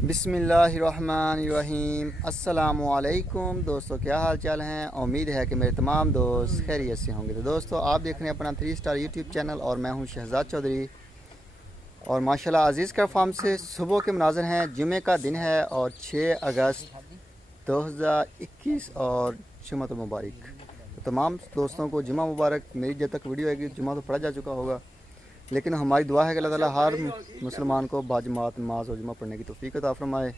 बिस्मिल्लाहिर्रहमानिर्रहीम। अस्सलामुअलैकुम दोस्तों, क्या हाल चाल हैं। उम्मीद है कि मेरे तमाम दोस्त खैरियत से होंगे। तो दोस्तों, आप देख रहे हैं अपना 3 स्टार यूट्यूब चैनल और मैं हूं शहजाद चौधरी। और माशाल्लाह अज़ीज़ का फार्म से सुबह के मनाज़र हैं। जुमे का दिन है और 6 अगस्त 2021 और जुम्मतुल मुबारक। तो तमाम दोस्तों को जुम्मा मुबारक। मेरी जब तक वीडियो आएगी जुम्मा तो पढ़ा जा चुका होगा, लेकिन हमारी दुआ है कि अल्लाह ताला हर मुसलमान को बाजमात नमाज और जुम्मा पढ़ने की तौफीक अता फरमाए।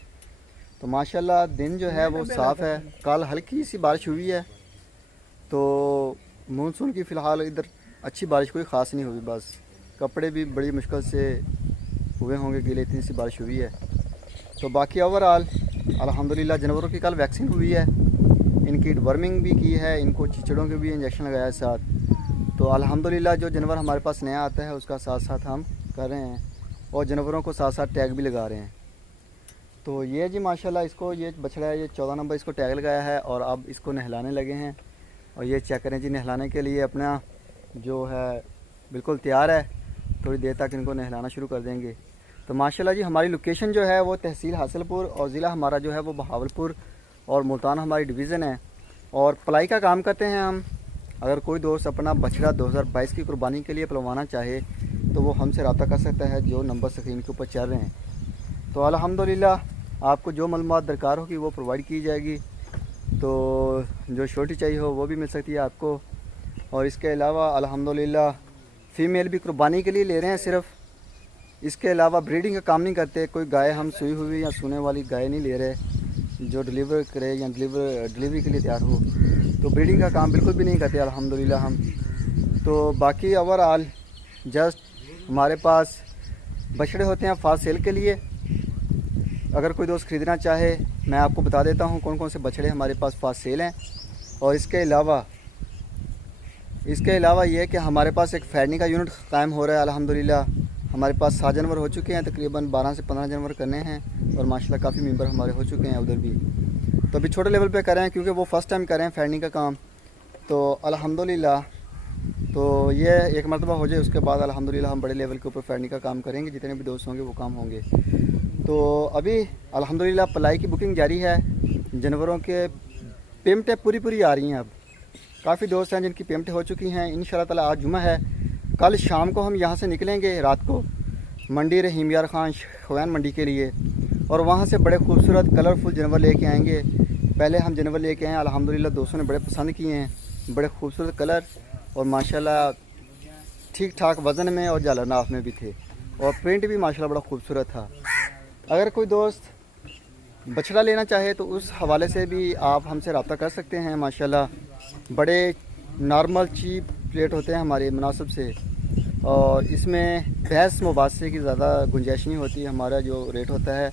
तो माशाल्लाह दिन जो है वो साफ़ है। कल हल्की सी बारिश हुई है, तो मानसून की फ़िलहाल इधर अच्छी बारिश कोई ख़ास नहीं हुई। बस कपड़े भी बड़ी मुश्किल से हुए होंगे गीले, इतनी सी बारिश हुई है। तो बाकी ओवरऑल अल्हम्दुलिल्लाह जानवरों की कल वैक्सीन हुई है, इनकी वर्मिंग भी की है, इनको चिचड़ों के भी इंजेक्शन लगाया है साथ। तो अल्हम्दुलिल्लाह जो जानवर हमारे पास नया आता है उसका साथ साथ हम कर रहे हैं और जानवरों को साथ साथ टैग भी लगा रहे हैं। तो ये जी माशाल्लाह इसको ये बछड़ा है, ये 14 नंबर इसको टैग लगाया है और अब इसको नहलाने लगे हैं। और ये चेक करें जी, नहलाने के लिए अपना जो है बिल्कुल तैयार है। थोड़ी देर तक इनको नहलाना शुरू कर देंगे। तो माशाल्लाह जी हमारी लोकेशन जो है वो तहसील हासिलपुर और ज़िला हमारा जो है वो बहावलपुर और मुल्तान हमारी डिवीज़न है। और पलाई का काम करते हैं हम। अगर कोई दोस्त अपना बछड़ा 2022 की कुर्बानी के लिए पलवाना चाहे तो वो हमसे रब्ता कर सकता है, जो नंबर स्क्रीन के ऊपर चल रहे हैं। तो अल्हम्दुलिल्लाह आपको जो मालूमात दरकार होगी वो प्रोवाइड की जाएगी। तो जो छोटी चाहिए हो वो भी मिल सकती है आपको। और इसके अलावा अल्हम्दुलिल्लाह फ़ीमेल भी कुर्बानी के लिए ले रहे हैं सिर्फ। इसके अलावा ब्रीडिंग का काम नहीं करते। कोई गाय हम सुई हुई या सूने वाली गाय नहीं ले रहे जो डिलीवर करे या डिलीवरी के लिए तैयार हो। तो ब्रीडिंग का काम बिल्कुल भी नहीं करते अल्हम्दुलिल्लाह हम। तो बाकी ओवरऑल जस्ट हमारे पास बछड़े होते हैं फास्ट सेल के लिए। अगर कोई दोस्त ख़रीदना चाहे मैं आपको बता देता हूँ कौन कौन से बछड़े हमारे पास फास्ट सेल हैं। और इसके अलावा ये कि हमारे पास एक फैडनी का यूनिट कायम हो रहा है अल्हम्दुलिल्लाह। हमारे पास 7 जानवर हो चुके हैं, तकरीबन 12 से 15 जानवर करने हैं और माशाल्लाह काफ़ी मेंबर हमारे हो चुके हैं उधर भी। तो अभी छोटे लेवल पे कर रहे हैं क्योंकि वो फ़र्स्ट टाइम कर रहे हैं फैडनी का काम। तो अल्हम्दुलिल्लाह तो ये एक मरतबा हो जाए उसके बाद अल्हम्दुलिल्लाह हम बड़े लेवल के ऊपर फैडनी का काम करेंगे। जितने भी दोस्त होंगे वो काम होंगे। तो अभी अल्हम्दुलिल्लाह पलाई की बुकिंग जारी है। जानवरों के पेमेंटें पूरी आ रही हैं। अब काफ़ी दोस्त हैं जिनकी पेमेंटें हो चुकी हैं। इंशाल्लाह ताला आज जुमा है, कल शाम को हम यहाँ से निकलेंगे रात को मंडी रहीम यार खान खवैन मंडी के लिए। और वहाँ से बड़े खूबसूरत कलरफुल जानवर लेके आएंगे। पहले हम जानवर लेके आए अल्हम्दुलिल्लाह, दोस्तों ने बड़े पसंद किए हैं। बड़े खूबसूरत कलर और माशाल्लाह ठीक ठाक वज़न में और झालर नाफ में भी थे और प्रिंट भी माशाल्लाह बड़ा खूबसूरत था। अगर कोई दोस्त बछड़ा लेना चाहे तो उस हवाले से भी आप हमसे रब्ता कर सकते हैं। माशाल्लाह बड़े नॉर्मल चीप रेट होते हैं हमारे मुनासिब से। और इसमें बहस मुबासे की ज़्यादा गुंजाइश नहीं होती। हमारा जो रेट होता है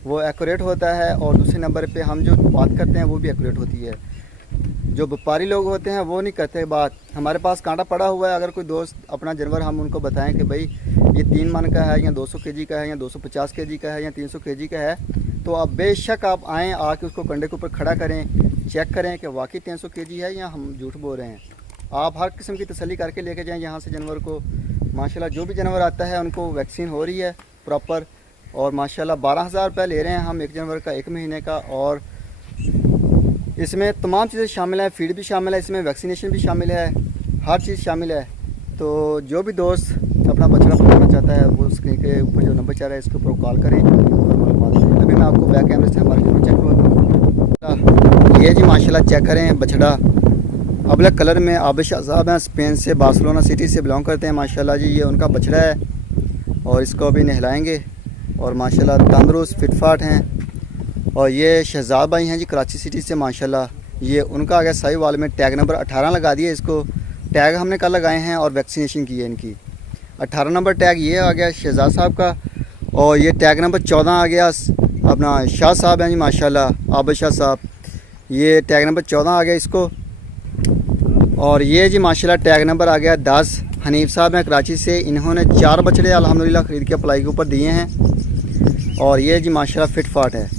वो एक्यूरेट होता है और दूसरे नंबर पे हम जो बात करते हैं वो भी एक्यूरेट होती है। जो व्यापारी लोग होते हैं वो नहीं करते बात। हमारे पास कांटा पड़ा हुआ है। अगर कोई दोस्त अपना जानवर हम उनको बताएं कि भाई ये 3 मन का है या 200 केजी का है या 250 केजी का है या 300 केजी का है, तो आप बेशक आप आएँ, आके उसको कंधे के ऊपर खड़ा करें, चेक करें कि वाकई 300 केजी है या हम झूठ बोल रहे हैं। आप हर किस्म की तसल्ली करके लेके जाएँ यहाँ से जानवर को। माशाल्लाह जो भी जानवर आता है उनको वैक्सीन हो रही है प्रॉपर। और माशाल्लाह 12,000 रुपये ले रहे हैं हम एक जानवर का 1 महीने का। और इसमें तमाम चीज़ें शामिल हैं, फीड भी शामिल है, इसमें वैक्सीनेशन भी शामिल है, हर चीज़ शामिल है। तो जो भी दोस्त अपना बछड़ा पकड़ना चाहता है वो स्क्रीन के ऊपर जो नंबर चल रहा है इसके ऊपर कॉल करें और मालूमात दें। अभी मैं आपको बैक कैमरे से हमारे जानवर चेक करवाता। ये जी माशाल्लाह चेक करें बछड़ा अबलग कलर में। आबिशा साहब हैं, स्पेन से, बार्सिलोना सिटी से बिलोंग करते हैं माशाल्लाह जी। ये उनका बछड़ा है और इसको अभी नहलाएँगे और माशाल्लाह तंदुरुस्त फिटफाट हैं। और ये शहजाद भाई हैं जी कराची सिटी से माशाल्लाह। ये उनका आ गया साहिवाल में टैग नंबर 18 लगा दिए इसको। टैग हमने कल लगाए हैं और वैक्सीनेशन की है इनकी। 18 नंबर टैग ये आ गया शहजाद साहब का। और ये टैग नंबर 14 आ गया अपना शाह साहब हैं जी माशाल्लाह, आबिद शाह साहब। ये टैग नंबर 14 आ गया इसको। और ये जी माशाल्लाह टैग नंबर आ गया 10, हनीफ साहब हैं कराची से। इन्होंने 4 बछड़े अल्हम्दुलिल्लाह ख़रीद के अप्लाई के ऊपर दिए हैं। और ये जी माशाल्लाह फिट फाट है।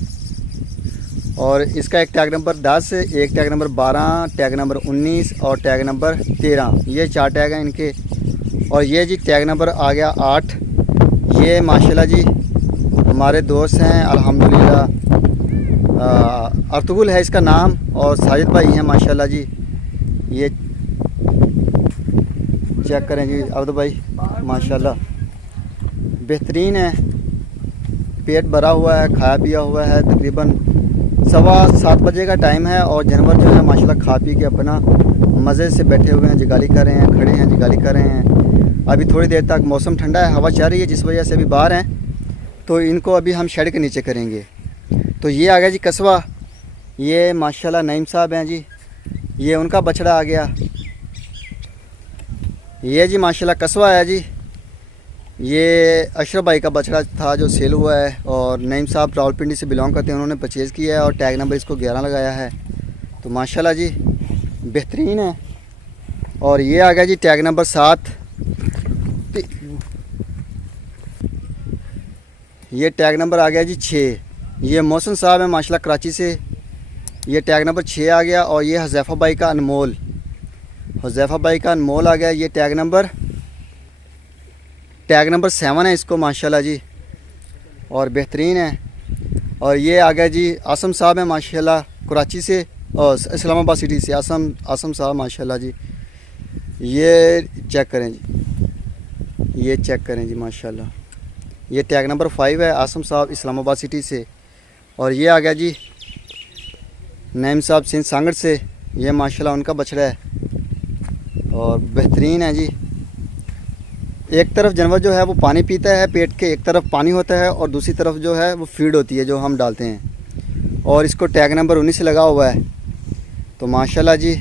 और इसका एक टैग नंबर 10, एक टैग नंबर 12, टैग नंबर 19 और टैग नंबर 13, ये 4 टैग हैं इनके। और ये जी टैग नंबर आ गया 8। ये माशाल्लाह जी हमारे दोस्त हैं अल्हम्दुलिल्लाह। अर्तुगुल है इसका नाम और साजिद भाई हैं माशाल्लाह जी। ये चेक करें जी अब्दुल भाई माशाल्लाह बेहतरीन है, पेट भरा हुआ है, खाया पिया हुआ है। तकरीबन 7:15 बजे का टाइम है और जानवर जो है माशाल्लाह खा पी के अपना मज़े से बैठे हुए हैं, जगाली कर रहे हैं, खड़े हैं, जगाली कर रहे हैं। अभी थोड़ी देर तक मौसम ठंडा है, हवा चल रही है, जिस वजह से अभी बाहर हैं। तो इनको अभी हम शेड के नीचे करेंगे। तो ये आ गया जी कस्बा, ये माशाल्लाह नईम साहब हैं जी, ये उनका बछड़ा आ गया। ये जी माशाल्लाह कस्बा है जी, ये अशरफ भाई का बछड़ा था जो सेल हुआ है और नईम साहब रावलपिंडी से बिलोंग करते हैं, उन्होंने परचेज़ किया है और टैग नंबर इसको 11 लगाया है। तो माशाल्लाह जी बेहतरीन है। और ये आ गया जी टैग नंबर 7, ये टैग नंबर आ गया जी 6। ये मोहसिन साहब है माशाल्लाह कराची से, ये टैग नंबर 6 आ गया। और ये हुज़ैफ़ा भाई का अनमोल, हुज़ैफ़ा भाई का अनमोल आ गया। ये टैग नंबर 7 है इसको माशाल्लाह जी, और बेहतरीन है। और ये आ गया जी आसम साहब है माशाल्लाह कराची से और इस्लामाबाद सिटी से, आसम साहब माशाल्लाह जी। ये चेक करें जी, ये चेक करें जी माशाल्लाह। ये टैग नंबर 5 है, आसम साहब इस्लामाबाद सिटी से। और ये आ गया जी नईम साहब सिंध सांगड़ से, ये माशाल्लाह उनका बछड़ा है और बेहतरीन है जी। एक तरफ जानवर जो है वो पानी पीता है, पेट के एक तरफ पानी होता है और दूसरी तरफ जो है वो फीड होती है जो हम डालते हैं। और इसको टैग नंबर 19 से लगा हुआ है। तो माशाल्लाह जी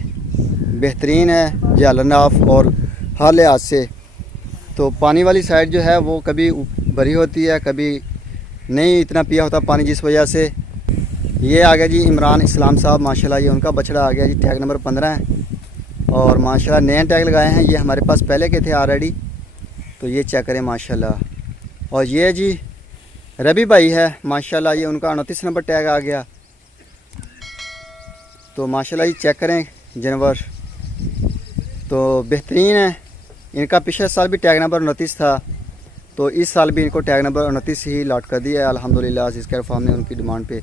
बेहतरीन है जालनाफ और हर लिहाज से। तो पानी वाली साइड जो है वो कभी भरी होती है, कभी नहीं इतना पिया होता पानी, जिस वजह से। ये आ गया जी इमरान इस्लाम साहब माशाल्लाह, ये उनका बछड़ा आ गया जी, टैग नंबर 15 है और माशाल्लाह नए टैग लगाए हैं, ये हमारे पास पहले के थे ऑलरेडी। तो ये चेक करें माशाल्लाह। और ये जी रवि भाई है माशाल्लाह, ये उनका 29 नंबर टैग आ गया। तो माशाल्लाह ये चेक करें जानवर, तो बेहतरीन है। इनका पिछले साल भी टैग नंबर 29 था, तो इस साल भी इनको टैग नंबर 29 ही लॉट कर दिया है अल्हम्दुलिल्लाह अज़ीज़ केयर फार्म ने उनकी डिमांड पे।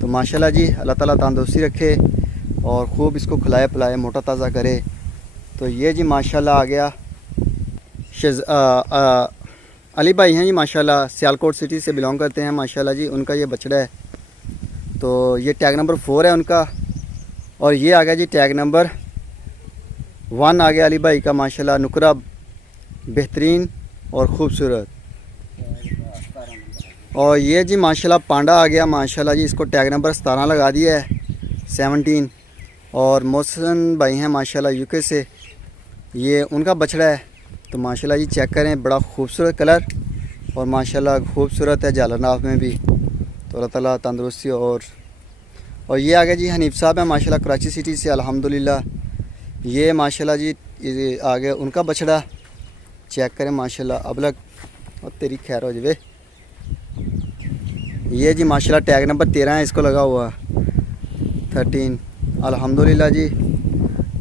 तो माशाल्लाह जी अल्लाह ताला तंदुरुस्ती रखे और ख़ूब इसको खिलाए पिलाए, मोटा ताज़ा करे। तो ये जी माशाल्लाह आ गया अली भाई हैं जी माशाल्लाह, सियालकोट सिटी से बिलोंग करते हैं माशाल्लाह जी, उनका ये बछड़ा है। तो ये टैग नंबर 4 है उनका। और ये आ गया जी टैग नंबर 1 आ गया अली भाई का माशाल्लाह, नुकरा बेहतरीन और ख़ूबसूरत। और ये जी माशाल्लाह पांडा आ गया माशाल्लाह जी, इसको टैग नंबर 17 लगा दिया है 17। और मोहसिन भाई हैं माशाल्लाह यूके से, ये उनका बछड़ा है। तो माशाल्लाह जी चेक करें, बड़ा खूबसूरत कलर और माशाल्लाह खूबसूरत है जालरनाफ में भी। तो अल्लाह ताला तंदुरुस्ती। और ये आ गया जी हनीफ साहब है माशाल्लाह कराची सिटी से अल्हम्दुलिल्लाह, ये माशाल्लाह जी आ गया उनका बछड़ा। चेक करें माशाल्लाह, अब लग और तेरी खैर हो जावे। ये जी माशाल्लाह टैग नंबर 13 है, इसको लगा हुआ 13 अल्हम्दुलिल्लाह जी।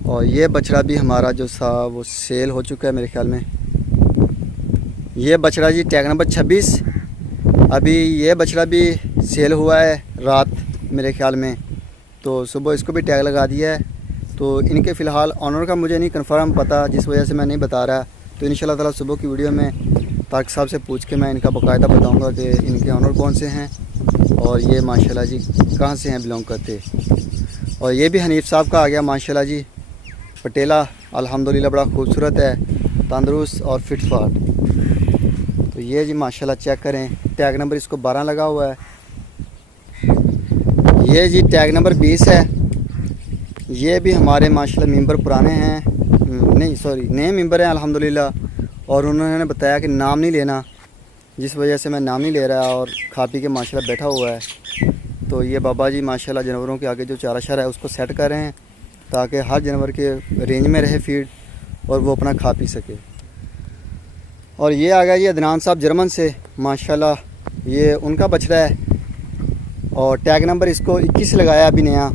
और ये बछड़ा भी हमारा जो था वो सेल हो चुका है मेरे ख्याल में। ये बछड़ा जी टैग नंबर 26, अभी ये बछड़ा भी सेल हुआ है रात मेरे ख्याल में, तो सुबह इसको भी टैग लगा दिया है। तो इनके फ़िलहाल ऑनर का मुझे नहीं कन्फर्म पता, जिस वजह से मैं नहीं बता रहा। तो इंशाल्लाह ताला सुबह की वीडियो में तारिक साहब से पूछ के मैं इनका बाकायदा बताऊंगा कि इनके ऑनर कौन से हैं और ये माशाल्लाह जी कहाँ से हैं बिलोंग करते। और ये भी हनीफ साहब का आ गया माशाल्लाह जी, पटेला अल्हम्दुलिल्लाह, बड़ा खूबसूरत है, तंदुरुस्त और फिट फाट। तो ये जी माशाल्लाह चेक करें, टैग नंबर इसको 12 लगा हुआ है। ये जी टैग नंबर 20 है। ये भी हमारे माशाल्लाह मेंबर पुराने हैं, नहीं सॉरी नए मेंबर हैं अल्हम्दुलिल्लाह। और उन्होंने बताया कि नाम नहीं लेना, जिस वजह से मैं नाम नहीं ले रहा और खा पी के माशाल्लाह बैठा हुआ है। तो ये बाबा जी माशाल्लाह जानवरों के आगे जो चारा शारा है उसको सेट कर रहे हैं ताकि हर जानवर के रेंज में रहे फीड और वो अपना खा पी सके। और ये आ गया ये अदनान साहब जर्मन से माशाल्लाह, ये उनका बछड़ा है और टैग नंबर इसको 21 लगाया अभी नया।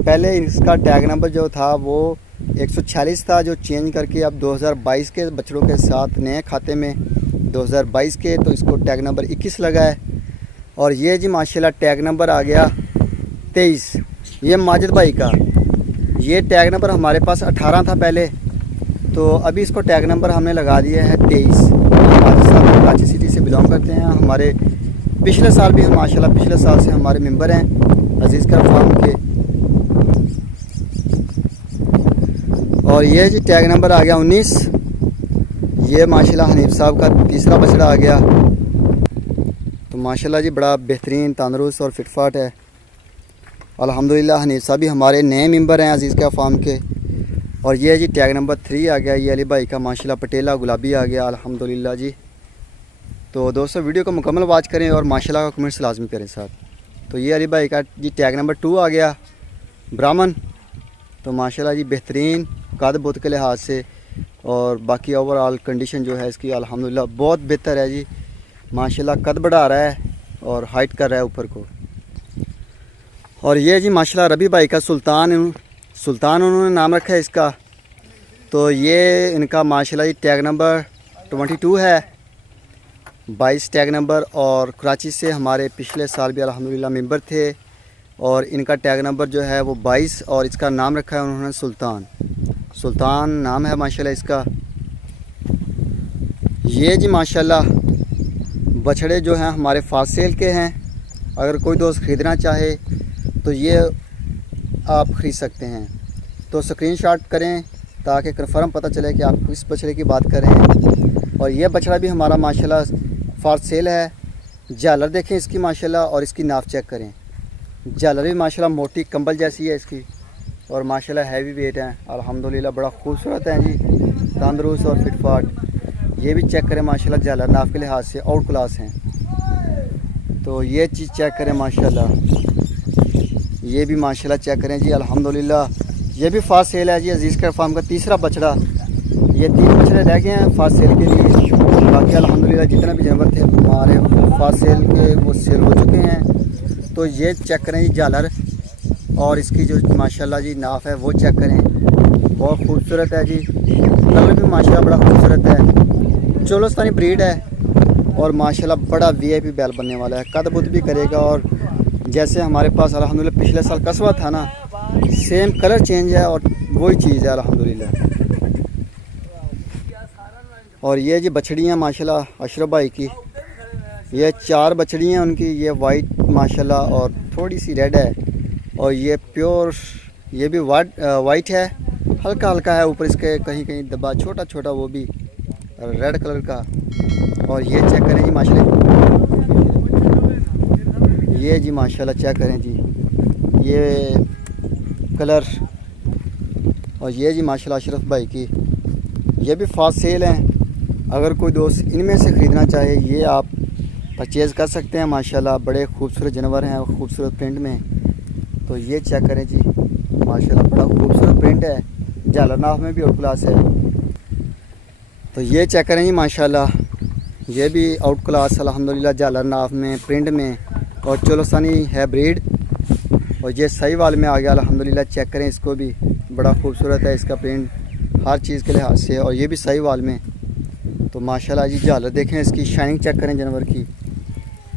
पहले इसका टैग नंबर जो था वो 146 था, जो चेंज करके अब 2022 के बछड़ों के साथ नए खाते में 2022 के, तो इसको टैग नंबर 21 लगा है। और ये जी माशाल्लाह टैग नंबर आ गया 23। ये माजिद भाई का, ये टैग नंबर हमारे पास 18 था पहले, तो अभी इसको टैग नंबर हमने लगा दिया है 23। माजिद साहब कराची सिटी से बिलोंग करते हैं। हमारे पिछले साल भी हम माशाल्लाह पिछले साल से हमारे मेंबर हैं अजीज़ का फार्म के। और ये जी टैग नंबर आ गया 19। ये माशाल्लाह हनीफ साहब का तीसरा बछड़ा आ गया। तो माशाल्लाह जी बड़ा बेहतरीन तंदुरुस्त और फिटफाट है अल्हम्दुलिल्लाह। हनीफ साहब भी हमारे नए मेंबर हैं अजीज़ का फार्म के। और ये जी टैग नंबर 3 आ गया। ये अली भाई का माशाल्लाह पटेला गुलाबी आ गया अल्हम्दुलिल्लाह जी। तो दोस्तों वीडियो को मुकम्मल वॉच करें और माशाल्लाह का कमेंट्स लाजमी करें साथ। तो ये अली भाई का जी टैग नंबर 2 आ गया ब्राह्मण। तो माशाल्लाह जी बेहतरीन कद बुत के लिहाज से और बाकी ओवरऑल कंडीशन जो है इसकी अल्हम्दुलिल्लाह बहुत बेहतर है जी। माशाल्लाह कद बढ़ा रहा है और हाइट कर रहा है ऊपर को। और ये जी माशाल्लाह रबी भाई का सुल्तान उन्होंने नाम रखा है इसका। तो ये इनका माशाल्लाह जी टैग नंबर 22 है, 22 टैग नंबर। और कराची से हमारे पिछले साल भी अल्हम्दुलिल्लाह मेंबर थे और इनका टैग नंबर जो है वो 22 और इसका नाम रखा है उन्होंने सुल्तान नाम है माशाल्लाह इसका। ये जी माशाल्लाह बछड़े जो हैं हमारे फास्ट सेल के हैं। अगर कोई दोस्त ख़रीदना चाहे तो ये आप ख़रीद सकते हैं। तो स्क्रीनशॉट करें ताकि कन्फर्म पता चले कि आप किस बछड़े की बात कर रहे हैं। और ये बछड़ा भी हमारा माशाल्लाह फास्ट सेल है। झालर देखें इसकी माशाल्लाह और इसकी नाप चेक करें। झालर भी माशाल्लाह मोटी कंबल जैसी है इसकी और माशाल्लाह हैवी वेट है अल्हम्दुलिल्लाह। बड़ा खूबसूरत है जी, तंदुरुस्त और फिटफाट। ये भी चेक करें माशाल्लाह झालर नाप के लिहाज से आउट क्लास हैं। तो ये चीज़ चेक करें माशाल्लाह। ये भी माशाल्लाह चेक करें जी अल्हम्दुलिल्लाह। ये भी फास्ट सेल है जी अजीज़ का फार्म का तीसरा बछड़ा। ये 3 बछड़े रह गए हैं फास्ट सेल के लिए। बाकी अल्हम्दुलिल्लाह जितने भी जानवर थे हमारे फास्ट सेल के वो सेल हो चुके हैं। तो ये चेक करें जी झालर और इसकी जो माशाल्लाह जी नाफ है वो चेक करें। बहुत खूबसूरत है जी, कलर भी माशाल्लाह बड़ा खूबसूरत है। चोलोस्तानी ब्रीड है और माशाल्लाह बड़ा वीआईपी बैल बनने वाला है। कद बुत भी करेगा और जैसे हमारे पास अल्हम्दुलिल्लाह पिछले साल कस्बा था ना, सेम कलर चेंज है और वही चीज़ है अल्हम्दुलिल्लाह। और ये जी बछड़ियाँ माशाल्लाह अशरफ भाई की, ये 4 बछड़ियाँ उनकी। ये वाइट माशाल्लाह और थोड़ी सी रेड है और ये प्योर, ये भी वाइट है, हल्का हल्का है ऊपर इसके कहीं कहीं दबा छोटा छोटा वो भी रेड कलर का। और ये चेक करें जी माशाल्लाह, ये जी माशाल्लाह चेक करें जी ये कलर। और ये जी माशाल्लाह अशरफ भाई की, ये भी फास्ट सेल हैं। अगर कोई दोस्त इनमें से ख़रीदना चाहे ये आप परचेज़ कर सकते हैं। माशाल्लाह बड़े खूबसूरत जानवर हैं और खूबसूरत प्रिंट में। तो ये चेक करें जी माशाल्लाह बड़ा खूबसूरत प्रिंट है, झालर नाफ में भी आउट क्लास है। तो ये चेक करें जी माशाल्लाह, ये भी आउट क्लास अल्हम्दुलिल्लाह झालर नाफ में प्रिंट में और चोलोस्तानी है ब्रीड। और ये साहिवाल में आ गया अल्हम्दुलिल्लाह। चेक करें इसको भी, बड़ा खूबसूरत है इसका प्रिंट हर चीज़ के लिहाज से। और ये भी साहिवाल में। तो माशाल्लाह जी झालर देखें इसकी, शाइनिंग चेक करें जानवर की।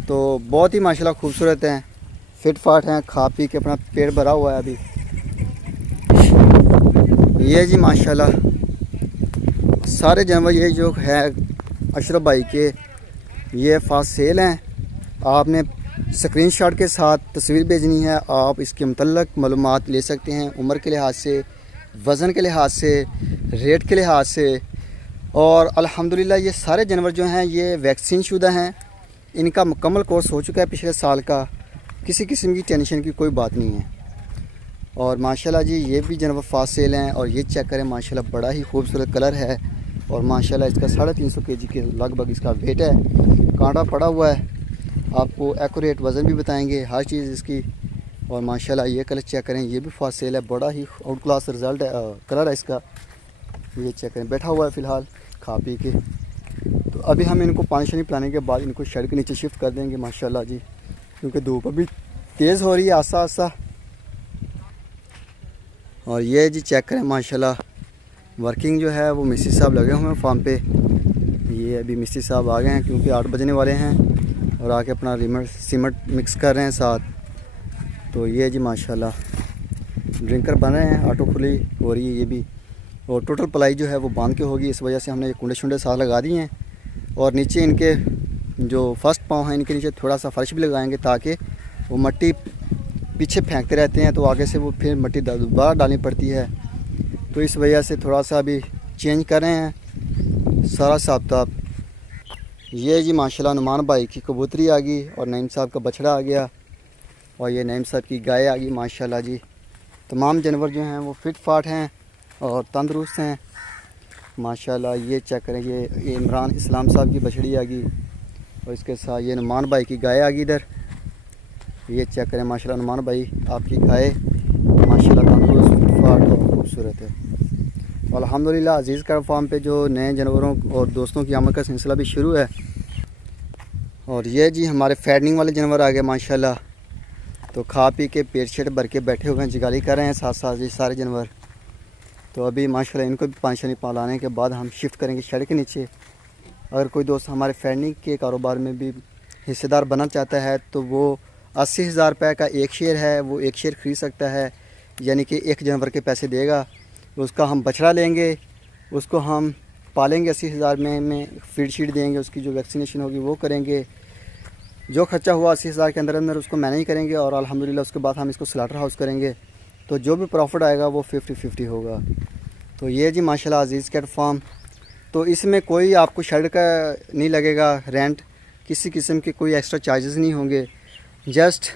तो बहुत ही माशाल्लाह खूबसूरत हैं, फिट फाट हैं, खा पी के अपना पेट भरा हुआ है अभी। ये जी माशाल्लाह सारे जानवर ये जो है अशरफ भाई के, ये फास्ट सेल हैं। आपने स्क्रीनशॉट के साथ तस्वीर भेजनी है, आप इसके मुतल्लक मालूमात ले सकते हैं, उम्र के लिहाज से, वज़न के लिहाज से, रेट के लिहाज से। और अल्हम्दुलिल्लाह ये सारे जानवर जो हैं ये वैक्सीन शुदा हैं। इनका मुकम्मल कोर्स हो चुका है पिछले साल का, किसी किस्म की टेंशन की कोई बात नहीं है। और माशाल्लाह जी ये भी जानवर फास्ट सेल हैं। और ये चेक करें माशाल्लाह बड़ा ही खूबसूरत कलर है और माशाल्लाह इसका 350 kg के लगभग इसका वेट है। कांटा पड़ा हुआ है, आपको एक्यूरेट वज़न भी बताएंगे हर चीज़ इसकी। और माशाल्लाह ये कलर चेक करें, ये भी फास्ट सेल है, बड़ा ही आउट क्लास रिज़ल्ट है कलर है इसका। ये चेक करें, बैठा हुआ है फ़िलहाल खा पी के। तो अभी हम इनको पानी शानी पिलाने के बाद इनको शेड के नीचे शिफ्ट कर देंगे माशाल्लाह जी, क्योंकि धूप अभी तेज़ हो रही है आसा आसा। और ये जी चेक करें माशाल्लाह वर्किंग जो है वो मिस्त्री साहब लगे हुए हैं फार्म पे। ये अभी मिस्त्री साहब आ गए हैं क्योंकि 8 बजने वाले हैं। और आके अपना सीमेंट मिक्स कर रहे हैं साथ। तो ये जी माशाल्लाह ड्रिंकर बन रहे हैं, ऑटो खुली हो रही है ये भी। और टोटल पलाई जो है वो बांध के होगी, इस वजह से हमने ये कुंडे शुंडे साथ लगा दिए हैं। और नीचे इनके जो फर्स्ट पाँव हैं इनके नीचे थोड़ा सा फर्श भी लगाएंगे ताकि वो मट्टी पीछे फेंकते रहते हैं तो आगे से वो फिर मट्टी दोबारा डालनी पड़ती है। तो इस वजह से थोड़ा सा अभी चेंज कर रहे हैं सारा साब। ये जी माशाल्लाह नुमान भाई की कबूतरी आ गई और नईम साहब का बछड़ा आ गया और ये नईम साहब की गाय आ गई माशाल्लाह जी। तमाम जानवर जो हैं वो फिट फाट हैं और तंदुरुस्त हैं माशाल्लाह। ये चेक करें, ये इमरान इस्लाम साहब की बछड़ी आ गई और इसके साथ ये नुमान भाई की गाय आ गई इधर। ये चेक करें माशाल्लाह नुमान भाई आपकी गाय माशाल्लाह तंदुरुस्त फिट फाट और खूबसूरत है। और अल्हम्दुलिल्लाह अजीज़ का फार्म पे जो नए जानवरों और दोस्तों की आमद का सिलसिला भी शुरू है। और ये जी हमारे फैटनिंग वाले जानवर आ गए माशाल्लाह। तो खा पी के पेट शेट भर के बैठे हुए हैं, जिगाली कर रहे हैं साथ साथ ये सारे जानवर। तो अभी माशाल्लाह इनको भी पानी शानी पिलाने के बाद हम शिफ्ट करेंगे शेड के नीचे। अगर कोई दोस्त हमारे फैटनिंग के कारोबार में भी हिस्सेदार बनना चाहता है तो वो 80,000 रुपये का एक शेयर है, वो एक शेयर ख़रीद सकता है, यानी कि एक जानवर के पैसे देगा। उसका हम बछड़ा लेंगे, उसको हम पालेंगे 80,000 में फीड शीड देंगे, उसकी जो वैक्सीनेशन होगी वो करेंगे। जो खर्चा हुआ 80,000 के अंदर अंदर उसको मैनेज करेंगे और अल्हम्दुलिल्लाह उसके बाद हम इसको स्लाटर हाउस करेंगे। तो जो भी प्रॉफिट आएगा वो 50-50 होगा। तो ये जी माशाल्लाह अजीज़ कैट फार्म। तो इसमें कोई आपको शेड का नहीं लगेगा रेंट, किसी किस्म के कोई एक्स्ट्रा चार्जेस नहीं होंगे। जस्ट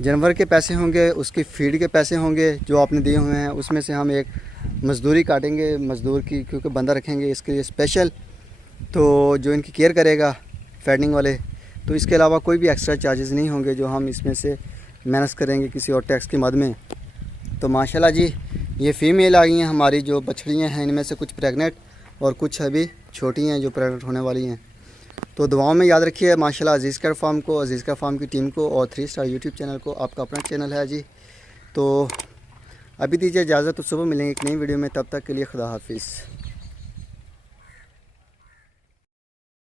जानवर के पैसे होंगे, उसकी फीड के पैसे होंगे जो आपने दिए हुए हैं, उसमें से हम एक मज़दूरी काटेंगे मज़दूर की, क्योंकि बंदा रखेंगे इसके लिए स्पेशल, तो जो इनकी केयर करेगा फैटनिंग वाले। तो इसके अलावा कोई भी एक्स्ट्रा चार्जेस नहीं होंगे जो हम इसमें से मैनेज करेंगे किसी और टैक्स की मद में। तो माशाल्लाह जी ये फ़ीमेल आ गई हैं हमारी जो बछड़ियाँ हैं, इनमें से कुछ प्रेग्नेंट और कुछ अभी छोटी हैं जो प्रेग्नेंट होने वाली हैं। तो दुआओं में याद रखिए माशाल्लाह अजीज़ कैट फार्म को, अजीज़ कैट फार्म की टीम को और 3 स्टार यूट्यूब चैनल को। आपका अपना चैनल है जी। तो अभी दीजिए इजाज़त, तो सुबह मिलेंगे एक नई वीडियो में, तब तक के लिए खुदा हाफिज़।